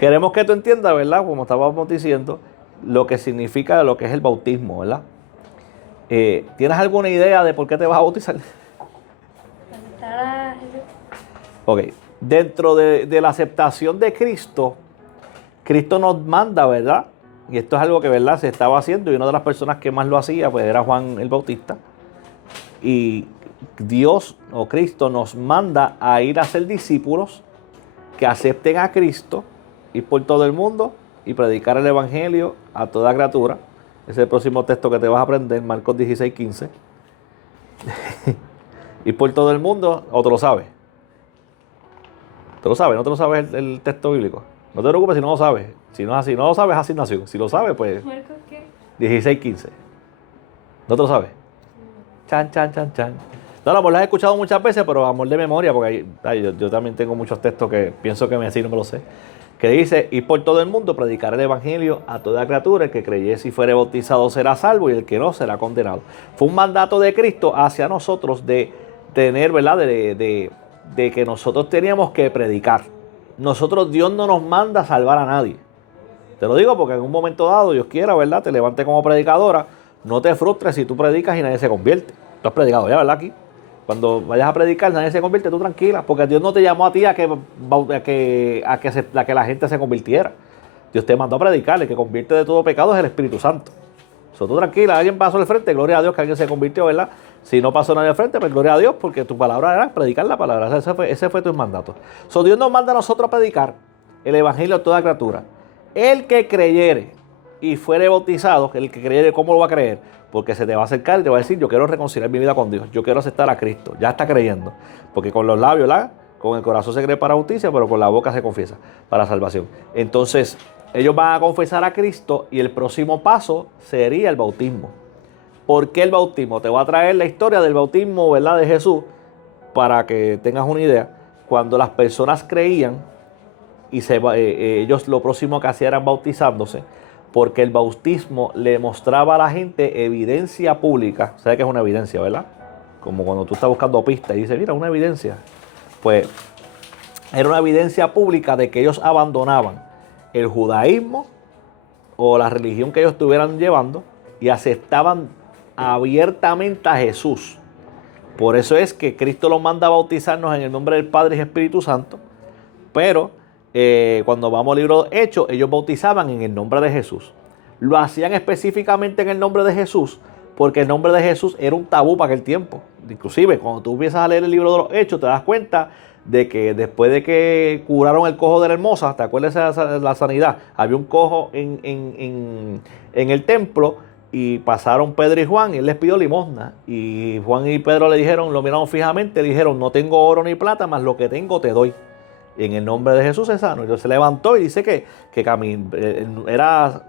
Queremos que tú entiendas, ¿verdad? Como estábamos diciendo, lo que significa lo que es el bautismo, ¿verdad? ¿Tienes alguna idea de por qué te vas a bautizar? Aceptar a Jesús. Ok, dentro de la aceptación de Cristo, Cristo nos manda, ¿verdad? Y esto es algo que, ¿verdad?, se estaba haciendo y una de las personas que más lo hacía, pues era Juan el Bautista. Y Dios o Cristo nos manda a ir a ser discípulos que acepten a Cristo, ir por todo el mundo y predicar el Evangelio a toda criatura. Ese es el próximo texto que te vas a aprender, Marcos 16:15. Ir por todo el mundo, o te lo sabes. ¿Te lo sabes? ¿No te lo sabes el texto bíblico? No te preocupes si no lo sabes. Si no es así, no lo sabes, es asignación. Si lo sabes, pues ¿Marcos qué? 16:15. ¿No te lo sabes? Chan, chan, chan, chan. No, amor, lo has escuchado muchas veces, pero amor de memoria, porque yo también tengo muchos textos que pienso que así no me lo sé. Que dice, ir por todo el mundo, predicar el evangelio a toda criatura, el que creyese y fuere bautizado será salvo y el que no será condenado. Fue un mandato de Cristo hacia nosotros de tener, ¿verdad? De que nosotros teníamos que predicar. Nosotros, Dios no nos manda a salvar a nadie. Te lo digo porque en un momento dado, Dios quiera, ¿verdad?, te levante como predicadora. No te frustres si tú predicas y nadie se convierte. Tú has predicado ya, ¿verdad? Aquí. Cuando vayas a predicar, nadie se convierte, tú tranquila. Porque Dios no te llamó a ti a que la gente se convirtiera. Dios te mandó a predicar. El que convierte de todo pecado es el Espíritu Santo. So, tú tranquila, alguien pasó al frente, gloria a Dios que alguien se convirtió, ¿verdad? Si no pasó nadie al frente, pues gloria a Dios, porque tu palabra era predicar la palabra. O sea, ese fue tu mandato. So, Dios nos manda a nosotros a predicar el evangelio a toda criatura. El que creyere y fuere bautizado, el que creyere, ¿cómo lo va a creer? Porque se te va a acercar y te va a decir, yo quiero reconciliar mi vida con Dios, yo quiero aceptar a Cristo. Ya está creyendo. Porque con los labios, ¿verdad?, con el corazón se cree para justicia, pero con la boca se confiesa para salvación. Entonces, ellos van a confesar a Cristo y el próximo paso sería el bautismo. ¿Por qué el bautismo? Te voy a traer la historia del bautismo, ¿verdad?, de Jesús, para que tengas una idea. Cuando las personas creían y ellos lo próximo que hacían era bautizándose, porque el bautismo le mostraba a la gente evidencia pública. ¿Sabes qué es una evidencia, verdad? Como cuando tú estás buscando pistas y dices, mira, una evidencia. Pues era una evidencia pública de que ellos abandonaban el judaísmo o la religión que ellos estuvieran llevando y aceptaban abiertamente a Jesús. Por eso es que Cristo los manda a bautizarnos en el nombre del Padre y Espíritu Santo, pero cuando vamos al libro de Hechos, ellos bautizaban en el nombre de Jesús. Lo hacían específicamente en el nombre de Jesús, porque el nombre de Jesús era un tabú para aquel tiempo. Inclusive, cuando tú empiezas a leer el libro de los Hechos, te das cuenta de que después de que curaron el cojo de la hermosa, ¿te acuerdas de la sanidad? Había un cojo en el templo y pasaron Pedro y Juan y él les pidió limosna. Y Juan y Pedro le dijeron, lo miraron fijamente, le dijeron, no tengo oro ni plata, mas lo que tengo te doy. Y en el nombre de Jesús es sano. Y se levantó y dice que era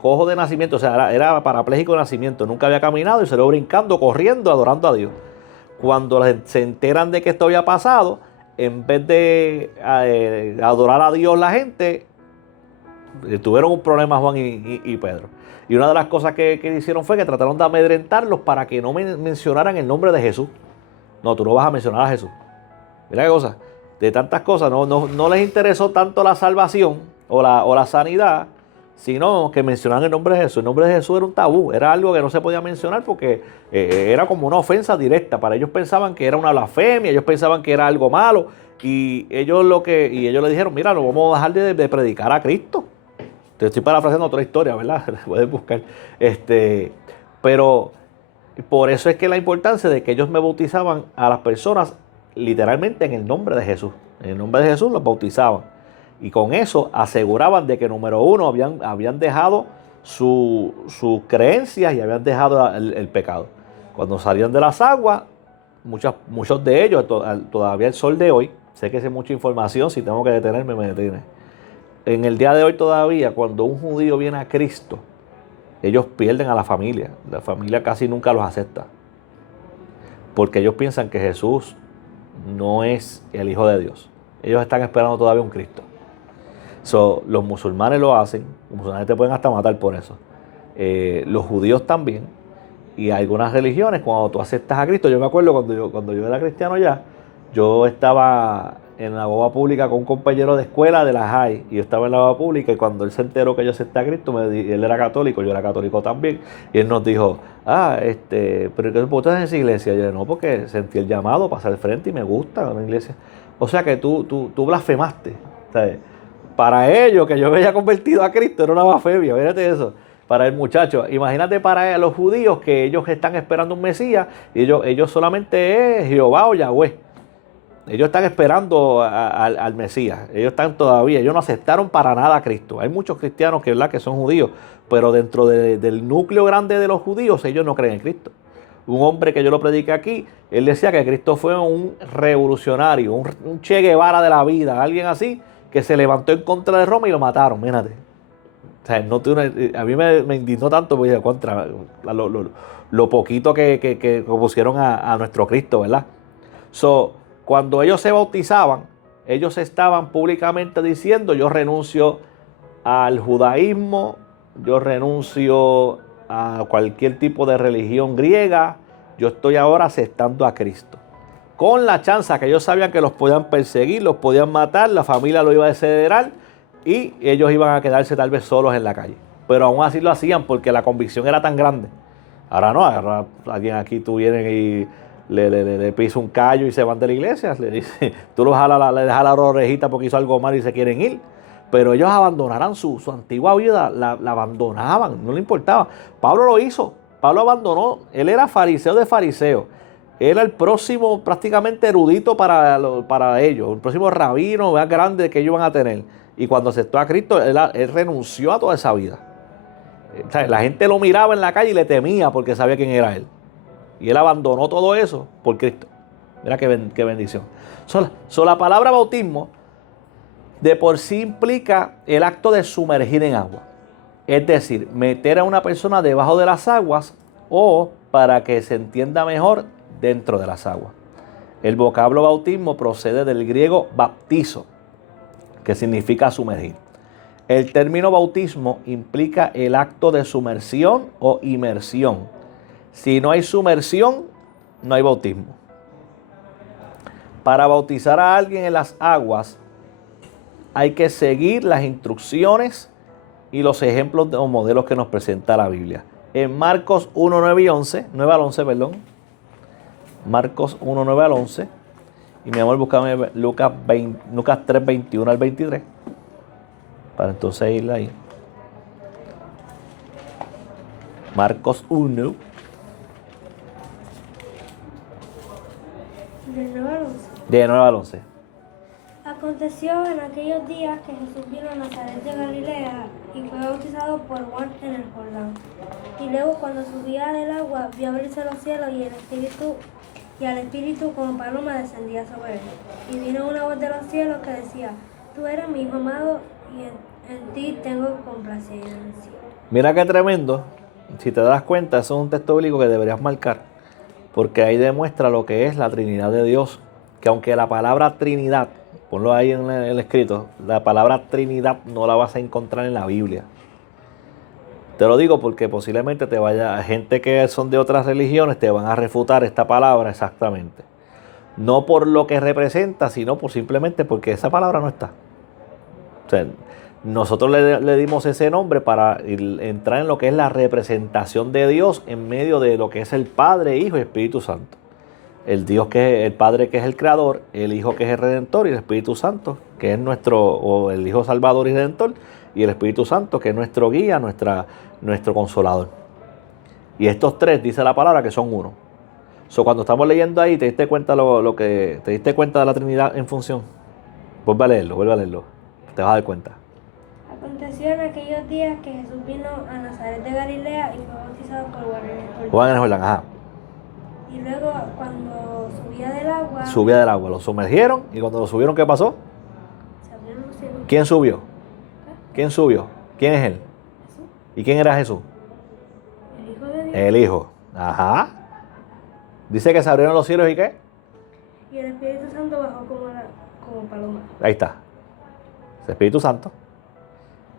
cojo de nacimiento, o sea, era parapléjico de nacimiento. Nunca había caminado y se lo brincando, corriendo, adorando a Dios. Cuando se enteran de que esto había pasado, en vez de adorar a Dios la gente, tuvieron un problema Juan y Pedro. Y una de las cosas que hicieron fue que trataron de amedrentarlos para que no mencionaran el nombre de Jesús. No, tú no vas a mencionar a Jesús. Mira qué cosa. De tantas cosas, no les interesó tanto la salvación o la sanidad, sino que mencionaban el nombre de Jesús. El nombre de Jesús era un tabú, era algo que no se podía mencionar porque era como una ofensa directa. Para ellos pensaban que era una blasfemia, ellos pensaban que era algo malo, y ellos le dijeron, mira, no vamos a dejar de predicar a Cristo. Te estoy parafraseando otra historia, ¿verdad? Puedes buscar. Pero por eso es que la importancia de que ellos me bautizaban a las personas literalmente en el nombre de Jesús. En el nombre de Jesús los bautizaban. Y con eso aseguraban de que, número uno, habían dejado sus creencias y habían dejado el pecado. Cuando salían de las aguas, muchos de ellos, todavía el sol de hoy, sé que es mucha información, si tengo que detenerme, me detiene. En el día de hoy todavía, cuando un judío viene a Cristo, ellos pierden a la familia. La familia casi nunca los acepta. Porque ellos piensan que Jesús no es el Hijo de Dios. Ellos están esperando todavía un Cristo. Los musulmanes lo hacen. Los musulmanes te pueden hasta matar por eso. Los judíos también. Y algunas religiones, cuando tú aceptas a Cristo, yo me acuerdo cuando yo era cristiano ya, yo estaba en la boda pública con un compañero de escuela de la high, y yo estaba en la boda pública, y cuando él se enteró que yo acepté a Cristo, él era católico, yo era católico también, y él nos dijo, pero ¿por qué tú estás en esa iglesia? Y yo, no, porque sentí el llamado, pasar al frente y me gusta una iglesia. O sea que tú blasfemaste. ¿Sabes? Para ellos, que yo me había convertido a Cristo, era una blasfemia, fíjate eso. Para el muchacho, imagínate para los judíos que ellos están esperando un Mesías, y ellos solamente es Jehová o Yahweh. Ellos están esperando al Mesías. Ellos no aceptaron para nada a Cristo. Hay muchos cristianos que son judíos, pero dentro del núcleo grande de los judíos, ellos no creen en Cristo. Un hombre que yo lo prediqué aquí, él decía que Cristo fue un revolucionario, un Che Guevara de la vida, alguien así, que se levantó en contra de Roma y lo mataron, mírate. O sea, a mí me indignó tanto porque contra lo poquito que pusieron a nuestro Cristo, ¿verdad? Cuando ellos se bautizaban, ellos estaban públicamente diciendo, yo renuncio al judaísmo, yo renuncio a cualquier tipo de religión griega, yo estoy ahora aceptando a Cristo. Con la chanza que ellos sabían que los podían perseguir, los podían matar, la familia lo iba a desheredar y ellos iban a quedarse tal vez solos en la calle. Pero aún así lo hacían porque la convicción era tan grande. Ahora no, ahora alguien aquí tú vienes y le pisa un callo y se van de la iglesia. Le dice, tú le dejas la orejita porque hizo algo mal y se quieren ir. Pero ellos abandonarán su antigua vida, la abandonaban, no le importaba. Pablo lo hizo, Pablo abandonó, él era fariseo de fariseos. Era el próximo prácticamente erudito para ellos, el próximo rabino más grande que ellos van a tener. Y cuando aceptó a Cristo, él renunció a toda esa vida. O sea, la gente lo miraba en la calle y le temía porque sabía quién era él. Y él abandonó todo eso por Cristo. Mira qué bendición. La palabra bautismo de por sí implica el acto de sumergir en agua. Es decir, meter a una persona debajo de las aguas o, para que se entienda mejor, dentro de las aguas. El vocablo bautismo procede del griego baptizo, que significa sumergir. El término bautismo implica el acto de sumersión o inmersión. Si no hay sumersión, no hay bautismo. Para bautizar a alguien en las aguas, hay que seguir las instrucciones y los ejemplos o modelos que nos presenta la Biblia. En Marcos 1, 9 al 11, Marcos 1, 9 al 11. Y mi amor, búscame Lucas 3, 21 al 23. Para entonces ir ahí. Marcos 1. De 9 al 11. De 9 al 11. Aconteció en aquellos días que Jesús vino a Nazaret de Galilea y fue bautizado por Juan en el Jordán. Y luego cuando subía del agua vio abrirse los cielos y al Espíritu como paloma descendía sobre él. Y vino una voz de los cielos que decía, tú eres mi hijo amado y en ti tengo complacencia. Mira qué tremendo. Si te das cuenta, eso es un texto bíblico que deberías marcar, porque ahí demuestra lo que es la Trinidad de Dios. Que aunque la palabra Trinidad, ponlo ahí en el escrito, la palabra Trinidad no la vas a encontrar en la Biblia. Te lo digo porque posiblemente gente que son de otras religiones te van a refutar esta palabra exactamente. No por lo que representa, sino simplemente porque esa palabra no está. O sea, nosotros le dimos ese nombre para entrar en lo que es la representación de Dios en medio de lo que es el Padre, Hijo y Espíritu Santo. El Dios que es el Padre, que es el Creador, el Hijo, que es el Redentor, y el Espíritu Santo, que es el Hijo Salvador y Redentor, y el Espíritu Santo, que es nuestro guía, nuestro Consolador. Y estos tres, dice la palabra, que son uno. Cuando estamos leyendo ahí, ¿te diste cuenta te diste cuenta de la Trinidad en función? Vuelve a leerlo. Te vas a dar cuenta. Aconteció en aquellos días que Jesús vino a Nazaret de Galilea y fue bautizado por Juan en el Jordán. Juan en el Jordán, ajá. Y luego cuando Subía del agua, lo sumergieron, y cuando lo subieron, ¿qué pasó? se abrieron los cielos. ¿Quién subió? ¿Quién subió? ¿Quién es él? Jesús, ¿Y quién era Jesús? el Hijo de Dios. El Hijo. Ajá. Dice que se abrieron los cielos y ¿qué? Y el Espíritu Santo bajó como paloma. Ahí está. El Espíritu Santo.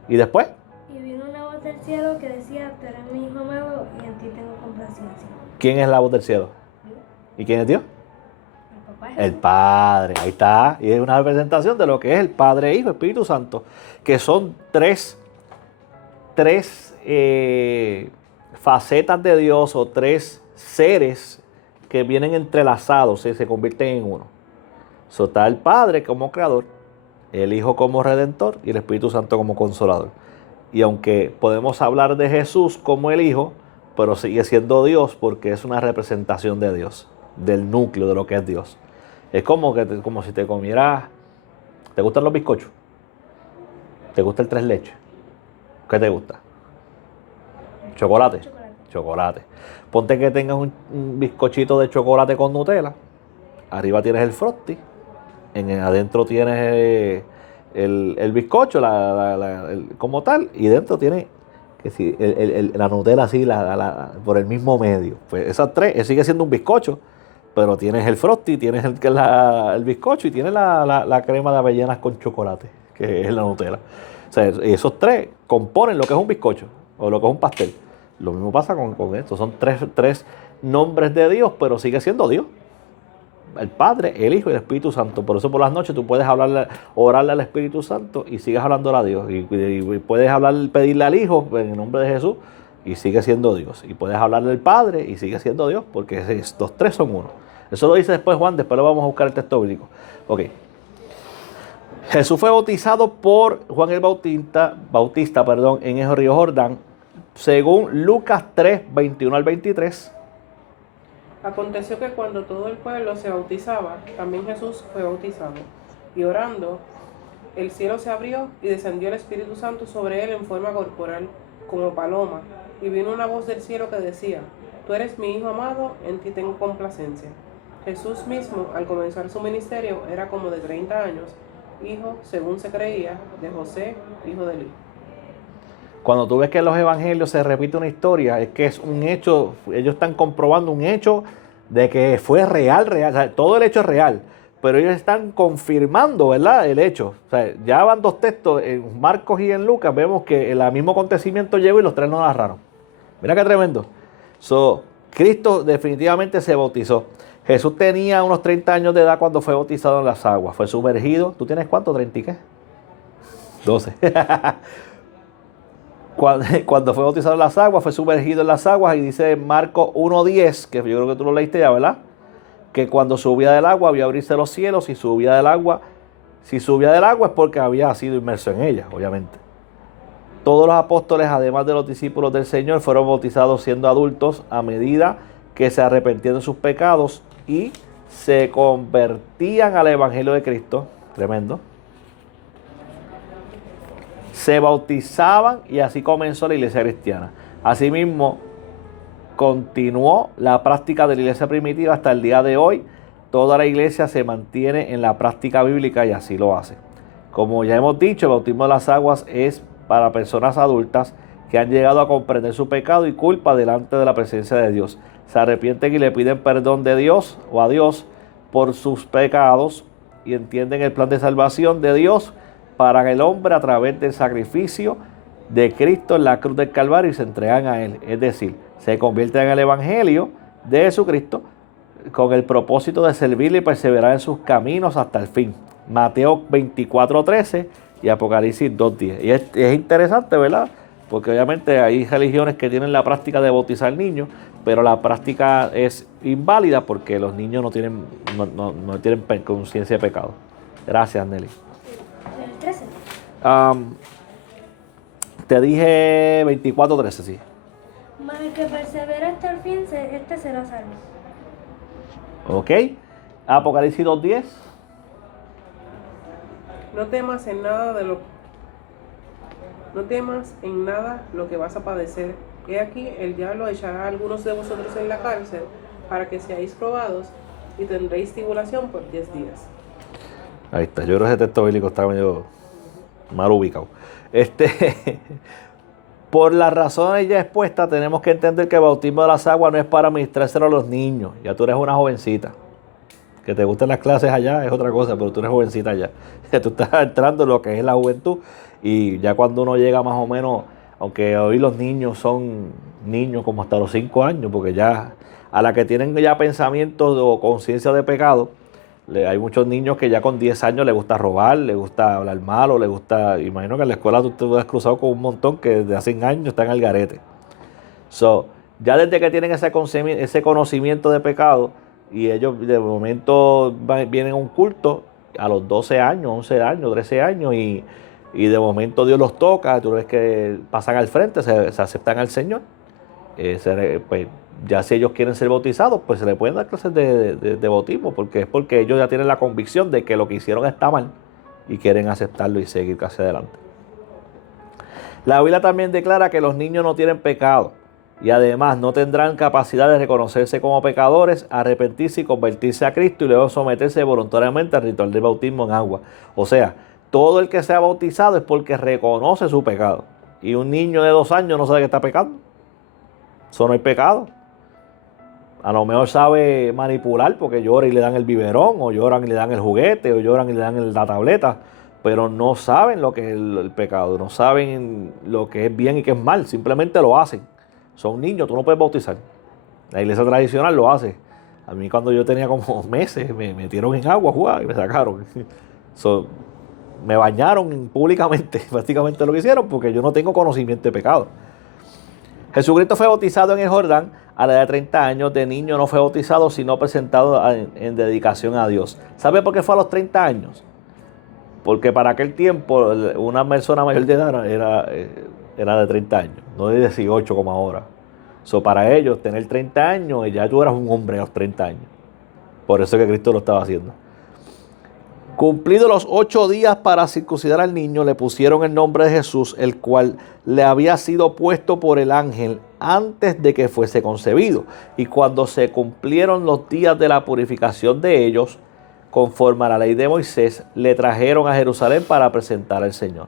¿Y después? Y vino una voz del cielo que decía, tú eres mi Hijo amado y en ti tengo complacencia. ¿Quién es la voz del cielo? Dios, ¿Y quién es Dios? el papá. El Padre, ahí está. Y es una representación de lo que es el Padre, Hijo, Espíritu Santo, que son tres facetas de Dios o tres seres que vienen entrelazados y se convierten en uno. So, está el Padre como creador, el Hijo como redentor y el Espíritu Santo como consolador. Y aunque podemos hablar de Jesús como el Hijo, pero sigue siendo Dios porque es una representación de Dios, del núcleo de lo que es Dios. Es como si te comieras. ¿Te gustan los bizcochos? ¿Te gusta el tres leches? ¿Qué te gusta? ¿Chocolate? Chocolate. Ponte que tengas un bizcochito de chocolate con Nutella. Arriba tienes el frosty. Adentro tienes el bizcocho como tal. Y dentro tienes que si, la Nutella así por el mismo medio. Pues esas tres, sigue siendo un bizcocho. Pero tienes el frosty, tienes el bizcocho y tienes la crema de avellanas con chocolate, que es la Nutella. O sea, esos tres componen lo que es un bizcocho o lo que es un pastel. Lo mismo pasa con esto. Son tres nombres de Dios, pero sigue siendo Dios. El Padre, el Hijo y el Espíritu Santo. Por eso por las noches tú puedes orarle al Espíritu Santo y sigues hablándole a Dios. Y puedes pedirle al Hijo en el nombre de Jesús y sigue siendo Dios. Y puedes hablarle al Padre y sigue siendo Dios, porque los tres son uno. Eso lo dice después Juan, después lo vamos a buscar el texto bíblico. Ok. Jesús fue bautizado por Juan el Bautista, en el río Jordán, según Lucas 3, 21 al 23. Aconteció que cuando todo el pueblo se bautizaba, también Jesús fue bautizado. Y orando, el cielo se abrió y descendió el Espíritu Santo sobre él en forma corporal, como paloma. Y vino una voz del cielo que decía: Tú eres mi Hijo amado, en ti tengo complacencia. Jesús mismo, al comenzar su ministerio, era como de 30 años, hijo, según se creía, de José, hijo de Eli. Cuando tú ves que en los evangelios se repite una historia, es que es un hecho, ellos están comprobando un hecho de que fue real. O sea, todo el hecho es real, pero ellos están confirmando, ¿verdad?, el hecho. O sea, ya van dos textos, en Marcos y en Lucas, vemos que el mismo acontecimiento llegó y los tres no narraron. Mira qué tremendo. Cristo definitivamente se bautizó. Jesús tenía unos 30 años de edad cuando fue bautizado en las aguas. Fue sumergido. ¿Tú tienes cuánto? ¿30 y qué? 12. Cuando fue bautizado en las aguas, fue sumergido en las aguas. Y dice Marcos 1:10, que yo creo que tú lo leíste ya, ¿verdad? Que cuando subía del agua, vio abrirse los cielos. Y subía del agua. Si subía del agua es porque había sido inmerso en ella, obviamente. Todos los apóstoles, además de los discípulos del Señor, fueron bautizados siendo adultos a medida que se arrepentían de sus pecados y se convertían al Evangelio de Cristo. Tremendo. Se bautizaban y así comenzó la iglesia cristiana. Asimismo, continuó la práctica de la iglesia primitiva hasta el día de hoy. Toda la iglesia se mantiene en la práctica bíblica y así lo hace. Como ya hemos dicho, el bautismo de las aguas es para personas adultas que han llegado a comprender su pecado y culpa delante de la presencia de Dios. Se arrepienten y le piden perdón de Dios o a Dios por sus pecados y entienden el plan de salvación de Dios para el hombre a través del sacrificio de Cristo en la cruz del Calvario y se entregan a Él. Es decir, se convierten en el Evangelio de Jesucristo con el propósito de servirle y perseverar en sus caminos hasta el fin. Mateo 24:13 y Apocalipsis 2:10. Y es interesante, ¿verdad? Porque obviamente hay religiones que tienen la práctica de bautizar niños, pero la práctica es inválida porque los niños no tienen conciencia de pecado. Gracias, Nelly. El 13. Te dije 24:13, sí. Mas el que persevera hasta el fin, este será salvo. Ok. Apocalipsis 2:10. No temas en nada lo que vas a padecer. He aquí, el diablo echará a algunos de vosotros en la cárcel para que seáis probados y tendréis tribulación por 10 días. Ahí está. Yo creo que ese texto bíblico está medio mal ubicado. Por las razones ya expuestas, tenemos que entender que el bautismo de las aguas no es para administrárselo a los niños. Ya tú eres una jovencita. Que te gusten las clases allá es otra cosa, pero tú eres jovencita allá. Tú estás entrando en lo que es la juventud y ya cuando uno llega más o menos, aunque hoy los niños son niños como hasta los 5 años, porque ya a la que tienen ya pensamientos o conciencia de pecado, Hay muchos niños que ya con 10 años les gusta robar, les gusta hablar malo, les gusta... Imagino que en la escuela tú te has cruzado con un montón que desde hace años están al garete. So, ya desde que tienen ese conocimiento de pecado y ellos de momento vienen a un culto a los 12 años, 11 años, 13 años y de momento Dios los toca, tú ves que pasan al frente, se aceptan al Señor. Pues ya si ellos quieren ser bautizados, pues se les pueden dar clases de bautismo, porque ellos ya tienen la convicción de que lo que hicieron está mal y quieren aceptarlo y seguir hacia adelante. La Biblia también declara que los niños no tienen pecado y además no tendrán capacidad de reconocerse como pecadores, arrepentirse y convertirse a Cristo y luego someterse voluntariamente al ritual del bautismo en agua. O sea, todo el que sea bautizado es porque reconoce su pecado. Y un niño de 2 años no sabe que está pecando. Eso no es pecado. A lo mejor sabe manipular porque llora y le dan el biberón, o lloran y le dan el juguete, o lloran y le dan la tableta, pero no saben lo que es el pecado, no saben lo que es bien y qué es mal, simplemente lo hacen. Son niños, tú no puedes bautizar. La iglesia tradicional lo hace. A mí cuando yo tenía como meses me metieron en agua a jugar y me sacaron. Me bañaron públicamente, prácticamente lo que hicieron, porque yo no tengo conocimiento de pecado. Jesucristo fue bautizado en el Jordán a la edad de 30 años. De niño no fue bautizado, sino presentado en dedicación a Dios. ¿Sabe por qué fue a los 30 años? Porque para aquel tiempo una persona mayor de edad era de 30 años, no de 18 como ahora. Para ellos tener 30 años, ya tú eras un hombre a los 30 años. Por eso es que Cristo lo estaba haciendo. Cumplidos los 8 días para circuncidar al niño, le pusieron el nombre de Jesús, el cual le había sido puesto por el ángel antes de que fuese concebido. Y cuando se cumplieron los días de la purificación de ellos, conforme a la ley de Moisés, le trajeron a Jerusalén para presentar al Señor.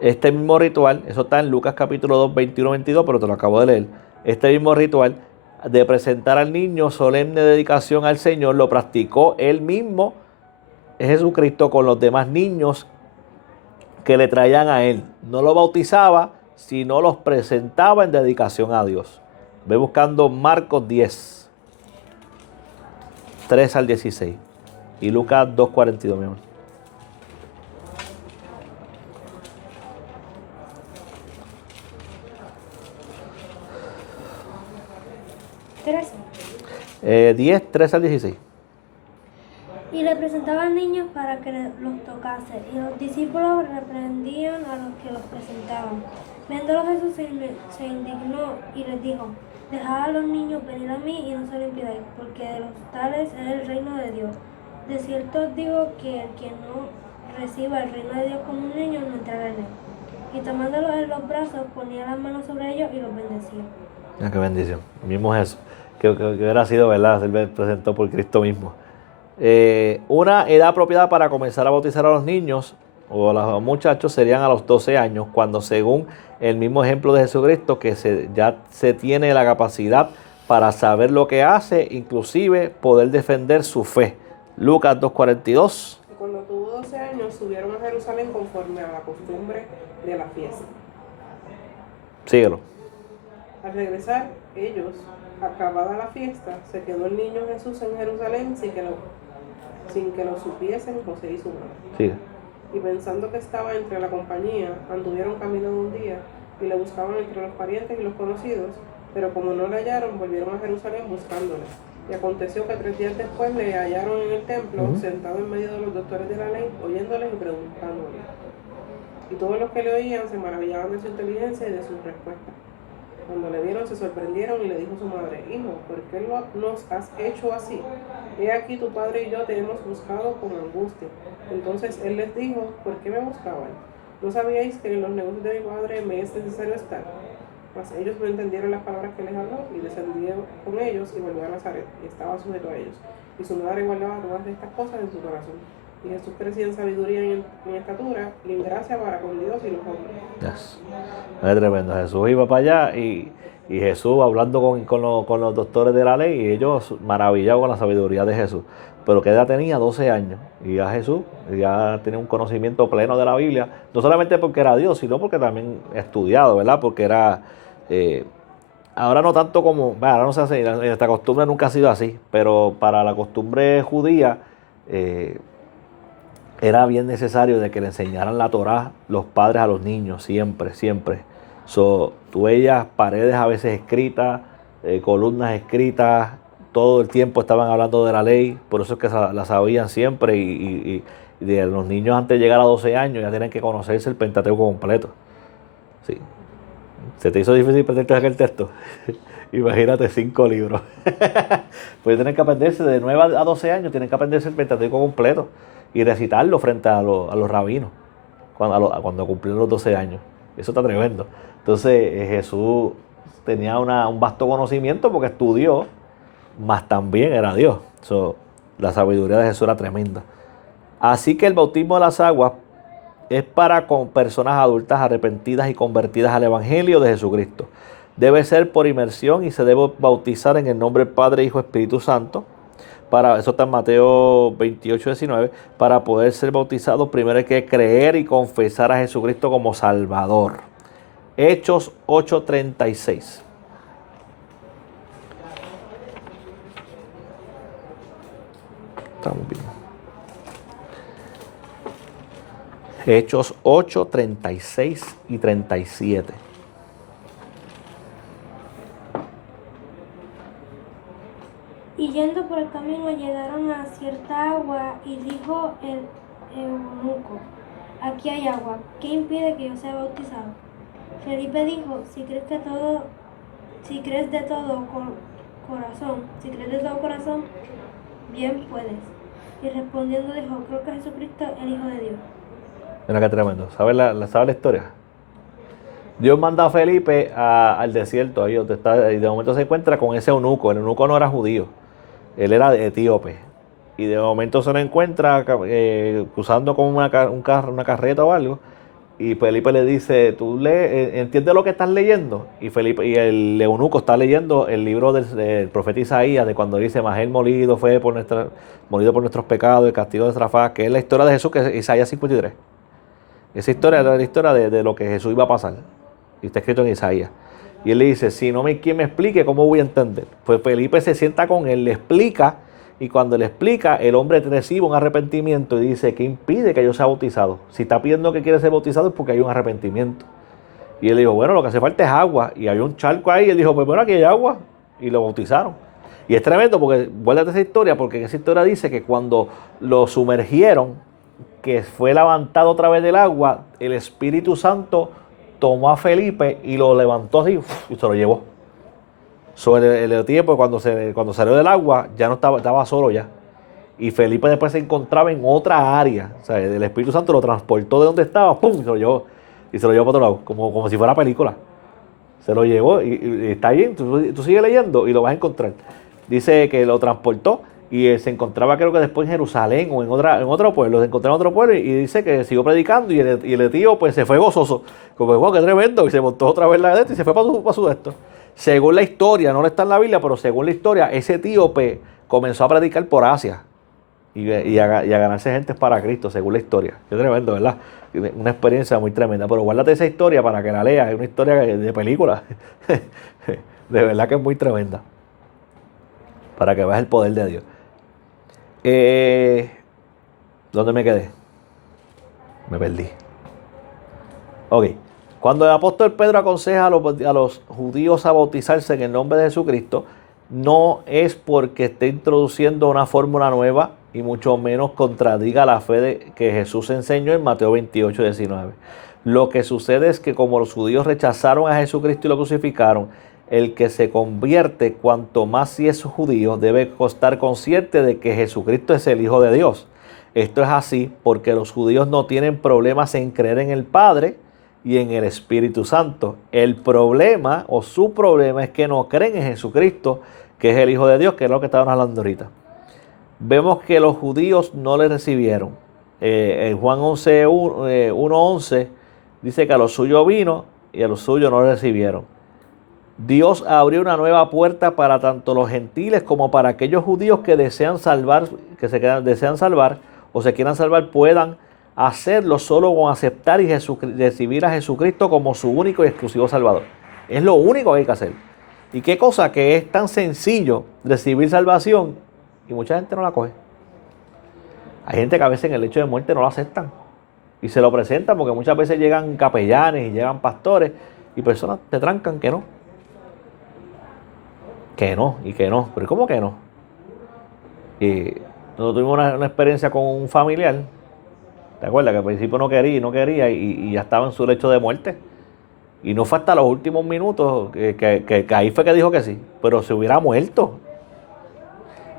Este mismo ritual, eso está en Lucas capítulo 2, 21-22, pero te lo acabo de leer. Este mismo ritual de presentar al niño, solemne dedicación al Señor, lo practicó él mismo, Jesucristo, con los demás niños que le traían a él. No lo bautizaba, sino los presentaba en dedicación a Dios. Ve buscando Marcos 10, 3 al 16 y Lucas 2, 42, mi amor. 10, 3 al 16. Y le presentaban niños para que los tocase, y los discípulos reprendían a los que los presentaban. Viéndolo Jesús se indignó y les dijo: dejad a los niños venir a mí y no se lo impidáis, porque de los tales es el reino de Dios. De cierto os digo que el que no reciba el reino de Dios como un niño no entrará en él. Y tomándolos en los brazos ponía las manos sobre ellos y los bendecía. Qué bendición. Mismo Jesús. Que hubiera sido, ¿verdad? Se presentó por Cristo mismo. Una edad apropiada para comenzar a bautizar a los niños o a los muchachos serían a los 12 años, cuando según el mismo ejemplo de Jesucristo, que ya se tiene la capacidad para saber lo que hace, inclusive poder defender su fe. Lucas 2:42. Cuando tuvo 12 años subieron a Jerusalén conforme a la costumbre de la fiesta. Síguelo. Al regresar ellos, acabada la fiesta, se quedó el niño Jesús en Jerusalén sin que lo supiesen José y su madre. Sigue. Y pensando que estaba entre la compañía, anduvieron camino de un día y le buscaban entre los parientes y los conocidos, pero como no le hallaron, volvieron a Jerusalén buscándole. Y aconteció que 3 días después le hallaron en el templo, sentado en medio de los doctores de la ley, oyéndoles y preguntándoles. Y todos los que le oían se maravillaban de su inteligencia y de sus respuestas. Cuando le vieron se sorprendieron y le dijo su madre: hijo, ¿por qué nos has hecho así? He aquí tu padre y yo te hemos buscado con angustia. Entonces él les dijo: ¿por qué me buscaban? ¿No sabíais que en los negocios de mi padre me es necesario estar? Mas ellos no entendieron las palabras que les habló, y descendió con ellos y volvió a Nazaret, y estaba sujeto a ellos. Y su madre guardaba todas estas cosas en su corazón. Y Jesús crecía en sabiduría y en estatura y en gracia para con Dios y los hombres. Yes. Es tremendo. Jesús iba para allá y Jesús hablando con los doctores de la ley, y ellos maravillados con la sabiduría de Jesús. Pero que edad tenía, 12 años. Y ya Jesús ya tenía un conocimiento pleno de la Biblia, no solamente porque era Dios, sino porque también estudiado, ¿verdad? Porque era ahora no tanto como, bueno, ahora no se hace, esta costumbre nunca ha sido así, pero para la costumbre judía era bien necesario de que le enseñaran la Torá los padres a los niños, siempre, siempre. Tú veías paredes a veces escritas, columnas escritas, todo el tiempo estaban hablando de la ley, por eso es que la sabían siempre y de los niños antes de llegar a 12 años ya tienen que conocerse el Pentateuco completo. Sí. ¿Se te hizo difícil aprenderte aquel texto? Imagínate 5 libros. Pues tienen que aprenderse de 9 a 12 años, tienen que aprenderse el Pentateuco completo y recitarlo frente a los rabinos cuando cumplieron los 12 años. Eso está tremendo. Entonces Jesús tenía un vasto conocimiento porque estudió, mas también era Dios. La sabiduría de Jesús era tremenda. Así que el bautismo de las aguas es para con personas adultas arrepentidas y convertidas al Evangelio de Jesucristo. Debe ser por inmersión y se debe bautizar en el nombre del Padre, Hijo, Espíritu Santo. Eso está en Mateo 28, 19. Para poder ser bautizado, primero hay que creer y confesar a Jesucristo como Salvador. Hechos 8:36. Estamos bien. Hechos 8, 36 y 37. Y yendo por el camino llegaron a cierta agua y dijo el eunuco, aquí hay agua, ¿qué impide que yo sea bautizado? Felipe dijo, si crees de todo corazón, bien puedes. Y respondiendo dijo, creo que Jesucristo es el Hijo de Dios. Mira qué tremendo. ¿Sabes la historia? Dios manda a Felipe al desierto, ahí donde está, y de momento se encuentra con ese eunuco. El eunuco no era judío, él era etíope. Y de momento se lo encuentra cruzando con una carreta o algo. Y Felipe le dice, ¿tú entiendes lo que estás leyendo? Y el eunuco está leyendo el libro del profeta Isaías, de cuando dice, mas él molido por nuestros pecados, el castigo de nuestra faz, que es la historia de Jesús, que es Isaías 53. Esa historia era la historia de lo que Jesús iba a pasar. Y está escrito en Isaías. Y él le dice, si no me quien me explique, ¿cómo voy a entender? Pues Felipe se sienta con él, le explica, y cuando le explica, el hombre recibe un arrepentimiento y dice, ¿qué impide que yo sea bautizado? Si está pidiendo que quiere ser bautizado es porque hay un arrepentimiento. Y él dijo, bueno, lo que hace falta es agua. Y había un charco ahí, y él dijo, pues bueno, aquí hay agua. Y lo bautizaron. Y es tremendo porque, vuélvate esa historia, porque en esa historia dice que cuando lo sumergieron, que fue levantado a través del agua, el Espíritu Santo tomó a Felipe y lo levantó así y se lo llevó. Sobre el tiempo, cuando salió del agua, ya no estaba solo ya. Y Felipe después se encontraba en otra área. O sea, el Espíritu Santo lo transportó de donde estaba, ¡pum! Y se lo llevó. Y se lo llevó para otro lado, como si fuera película. Se lo llevó y está ahí. Tú sigues leyendo y lo vas a encontrar. Dice que lo transportó y se encontraba, creo que después en Jerusalén o en otro pueblo. Se encontró en otro pueblo y dice que siguió predicando y el etío pues se fue gozoso. Como, wow, qué tremendo. Y se montó otra vez la de esto y se fue para su esto. Según la historia, no está en la Biblia, pero según la historia, ese etíope comenzó a predicar por Asia y a ganarse gente para Cristo, según la historia. Qué tremendo, ¿verdad? Una experiencia muy tremenda. Pero guárdate esa historia para que la leas. Es una historia de película. De verdad que es muy tremenda. Para que veas el poder de Dios. ¿Dónde me quedé? Me perdí. Ok. Cuando el apóstol Pedro aconseja a los judíos a bautizarse en el nombre de Jesucristo, no es porque esté introduciendo una fórmula nueva y mucho menos contradiga la fe que Jesús enseñó en Mateo 28, 19. Lo que sucede es que como los judíos rechazaron a Jesucristo y lo crucificaron, el que se convierte, cuanto más si es judío, debe estar consciente de que Jesucristo es el Hijo de Dios. Esto es así porque los judíos no tienen problemas en creer en el Padre y en el Espíritu Santo. El problema o su problema es que no creen en Jesucristo, que es el Hijo de Dios, que es lo que estábamos hablando ahorita. Vemos que los judíos no le recibieron. En Juan 1:11 dice que a los suyos vino y a los suyos no le recibieron. Dios abrió una nueva puerta para tanto los gentiles como para aquellos judíos que desean salvar, desean salvar o se quieran salvar, puedan hacerlo solo con aceptar y recibir a Jesucristo como su único y exclusivo Salvador. Es lo único que hay que hacer. Y qué cosa que es tan sencillo recibir salvación y mucha gente no la coge. Hay gente que a veces en el hecho de muerte no lo aceptan y se lo presentan porque muchas veces llegan capellanes y llegan pastores y personas te trancan que no. Que no, y que no. Pero ¿cómo que no? Y nosotros tuvimos una experiencia con un familiar. ¿Te acuerdas? Que al principio no quería y no quería y ya estaba en su lecho de muerte. Y no fue hasta los últimos minutos que ahí fue que dijo que sí. Pero se hubiera muerto.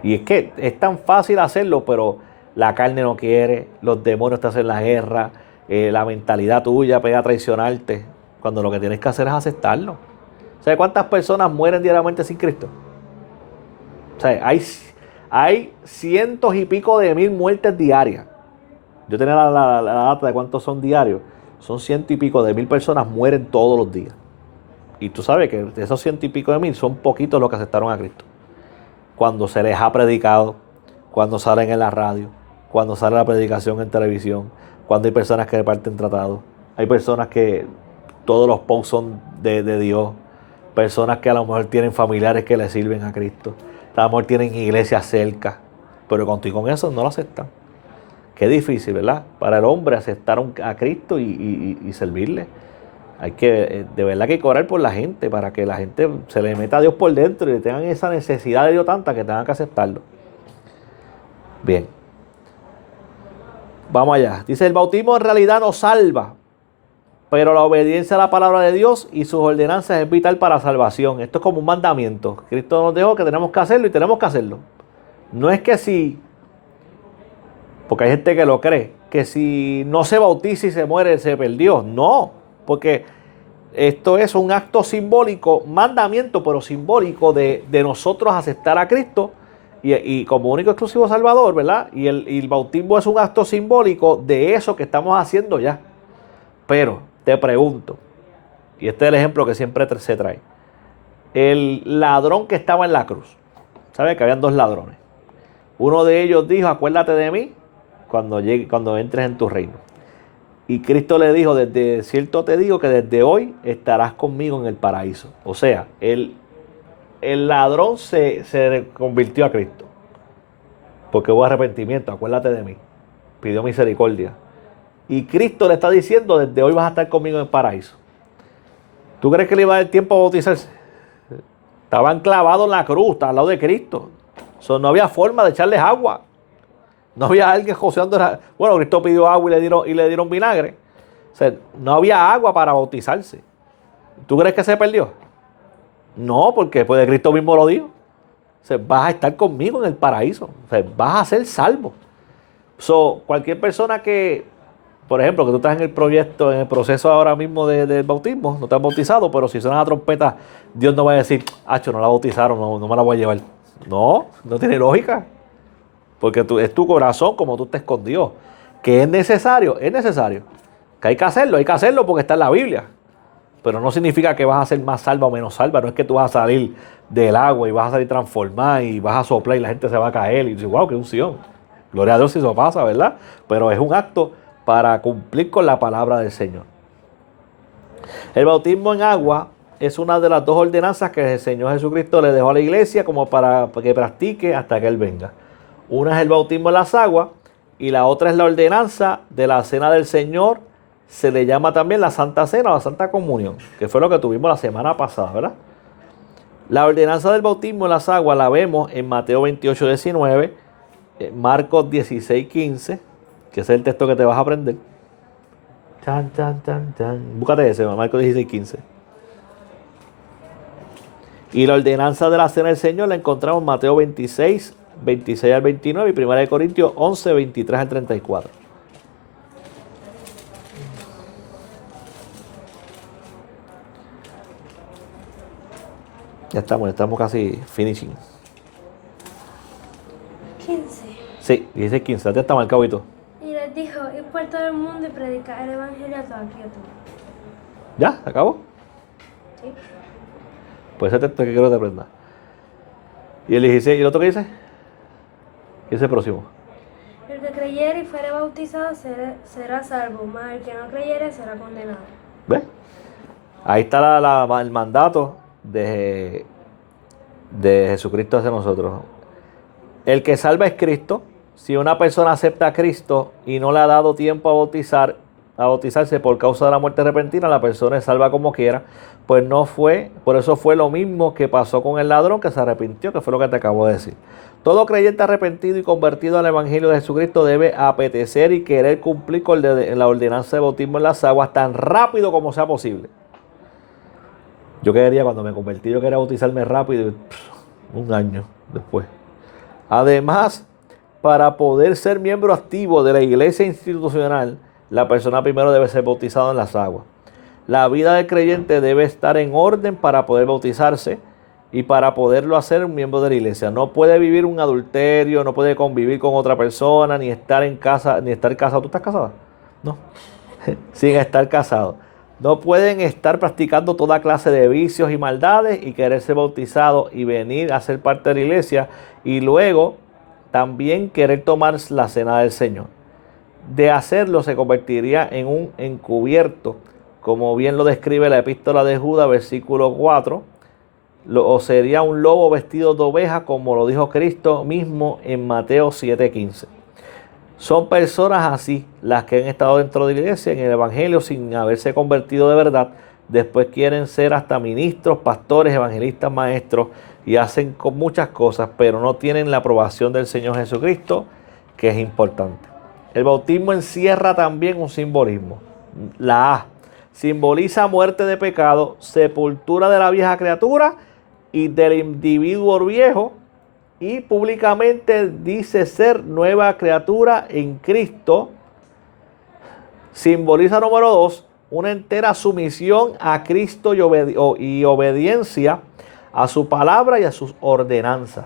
Y es que es tan fácil hacerlo, pero la carne no quiere, los demonios te hacen la guerra, la mentalidad tuya pega a traicionarte, cuando lo que tienes que hacer es aceptarlo. ¿Sabes cuántas personas mueren diariamente sin Cristo? O sea, hay cientos y pico de mil muertes diarias. Yo tenía la data de cuántos son diarios. Son ciento y pico de mil personas mueren todos los días. Y tú sabes que de esos ciento y pico de mil son poquitos los que aceptaron a Cristo. Cuando se les ha predicado, cuando salen en la radio, cuando sale la predicación en televisión, cuando hay personas que reparten tratados, hay personas que todos los posts son de Dios, personas que a lo mejor tienen familiares que le sirven a Cristo, a lo mejor tienen iglesias cerca, pero contigo con eso no lo aceptan. Qué difícil, ¿verdad? Para el hombre aceptar a Cristo y servirle. Hay que, de verdad que hay que orar por la gente, para que la gente se le meta a Dios por dentro y tengan esa necesidad de Dios tanta que tengan que aceptarlo. Bien. Vamos allá. Dice, el bautismo en realidad nos salva, pero la obediencia a la palabra de Dios y sus ordenanzas es vital para la salvación. Esto es como un mandamiento. Cristo nos dijo que tenemos que hacerlo y tenemos que hacerlo. No es que si, porque hay gente que lo cree, que si no se bautiza y se muere, se perdió. No, porque esto es un acto simbólico, mandamiento, pero simbólico de nosotros aceptar a Cristo y como único exclusivo Salvador, ¿verdad? Y el bautismo es un acto simbólico de eso que estamos haciendo ya. Pero te pregunto, y este es el ejemplo que siempre se trae, el ladrón que estaba en la cruz, ¿sabes? Que habían dos ladrones. Uno de ellos dijo, acuérdate de mí cuando entres en tu reino. Y Cristo le dijo, desde cierto te digo que desde hoy estarás conmigo en el paraíso. O sea, el ladrón se convirtió a Cristo. Porque hubo arrepentimiento, acuérdate de mí. Pidió misericordia. Y Cristo le está diciendo, desde hoy vas a estar conmigo en el paraíso. ¿Tú crees que le iba a dar tiempo a bautizarse? Estaban clavados en la cruz, está al lado de Cristo. No había forma de echarles agua. No había alguien joseando. Bueno, Cristo pidió agua y le dieron vinagre. O sea, no había agua para bautizarse. ¿Tú crees que se perdió? No, porque después de Cristo mismo lo dijo. O sea, vas a estar conmigo en el paraíso. O sea, vas a ser salvo. Cualquier persona que, por ejemplo, que tú estás en el proceso ahora mismo del bautismo, no te has bautizado, pero si suena la trompeta, Dios no va a decir, acho, no la bautizaron, no me la voy a llevar. No tiene lógica. Porque es tu corazón como tú estés con Dios. ¿Que es necesario? Es necesario. ¿Que hay que hacerlo porque está en la Biblia. Pero no significa que vas a ser más salva o menos salva. No es que tú vas a salir del agua y vas a salir transformada y vas a soplar y la gente se va a caer y dices, wow, qué unción. Gloria a Dios si eso pasa, ¿verdad? Pero es un acto para cumplir con la palabra del Señor. El bautismo en agua es una de las dos ordenanzas que el Señor Jesucristo le dejó a la iglesia como para que practique hasta que Él venga. Una es el bautismo en las aguas y la otra es la ordenanza de la cena del Señor. Se le llama también la Santa Cena o la Santa Comunión, que fue lo que tuvimos la semana pasada, ¿verdad? La ordenanza del bautismo en las aguas la vemos en Mateo 28, 19, Marcos 16, 15, que ese es el texto que te vas a aprender. Búscate ese, Marcos 16, 15. Y la ordenanza de la cena del Señor la encontramos en Mateo 26, 26 al 29 y 1 Corintios 11, 23 al 34. Ya estamos casi finishing. 15. Sí, dice 15, ya está marcado y todo. Y les dijo, ir por todo el mundo y predicar el evangelio a toda criatura. ¿Ya? ¿Se acabó? ¿Sí? Pues ese texto que quiero que te aprendas. Y el 16, ¿y el otro qué dice? ¿Qué es el próximo? El que creyere y fuere bautizado será salvo, mas el que no creyere será condenado. ¿Ves? Ahí está el mandato de de Jesucristo hacia nosotros. El que salva es Cristo. Si una persona acepta a Cristo y no le ha dado tiempo a bautizarse por causa de la muerte repentina, la persona es salva como quiera. Pues no fue, por eso fue lo mismo que pasó con el ladrón que se arrepintió, que fue lo que te acabo de decir. Todo creyente arrepentido y convertido al Evangelio de Jesucristo debe apetecer y querer cumplir con la ordenanza de bautismo en las aguas tan rápido como sea posible. Yo quería, cuando me convertí, yo quería bautizarme rápido, un año después. Además, para poder ser miembro activo de la iglesia institucional, la persona primero debe ser bautizada en las aguas. La vida del creyente debe estar en orden para poder bautizarse y para poderlo hacer un miembro de la iglesia. No puede vivir un adulterio, no puede convivir con otra persona, ni estar en casa, ni estar casado. ¿Tú estás casada? No. Sin estar casado. No pueden estar practicando toda clase de vicios y maldades y querer ser bautizado y venir a ser parte de la iglesia y luego también querer tomar la cena del Señor. De hacerlo se convertiría en un encubierto, como bien lo describe la epístola de Judas, versículo 4, o sería un lobo vestido de oveja, como lo dijo Cristo mismo en Mateo 7:15. Son personas así las que han estado dentro de la iglesia, en el Evangelio, sin haberse convertido de verdad. Después quieren ser hasta ministros, pastores, evangelistas, maestros, y hacen muchas cosas, pero no tienen la aprobación del Señor Jesucristo, que es importante. El bautismo encierra también un simbolismo. La A simboliza muerte de pecado, sepultura de la vieja criatura y del individuo viejo, y públicamente dice ser nueva criatura en Cristo. Simboliza, número 2, una entera sumisión a Cristo y obediencia a su palabra y a sus ordenanzas.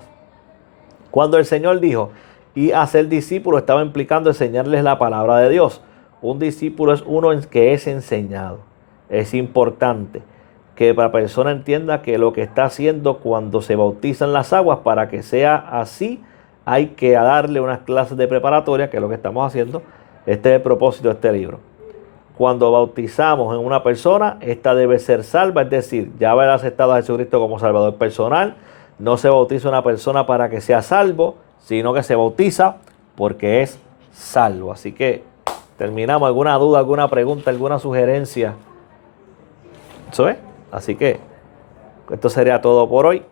Cuando el Señor dijo, y hacer discípulos, estaba implicando enseñarles la palabra de Dios. Un discípulo es uno que es enseñado. Es importante que la persona entienda que lo que está haciendo cuando se bautizan las aguas, para que sea así, hay que darle unas clases de preparatoria, que es lo que estamos haciendo. Este es el propósito de este libro. Cuando bautizamos en una persona, esta debe ser salva, es decir, ya haber aceptado a Jesucristo como Salvador personal. No se bautiza una persona para que sea salvo, sino que se bautiza porque es salvo. Así que terminamos. ¿Alguna duda, alguna pregunta, alguna sugerencia? Eso es. Así que esto sería todo por hoy.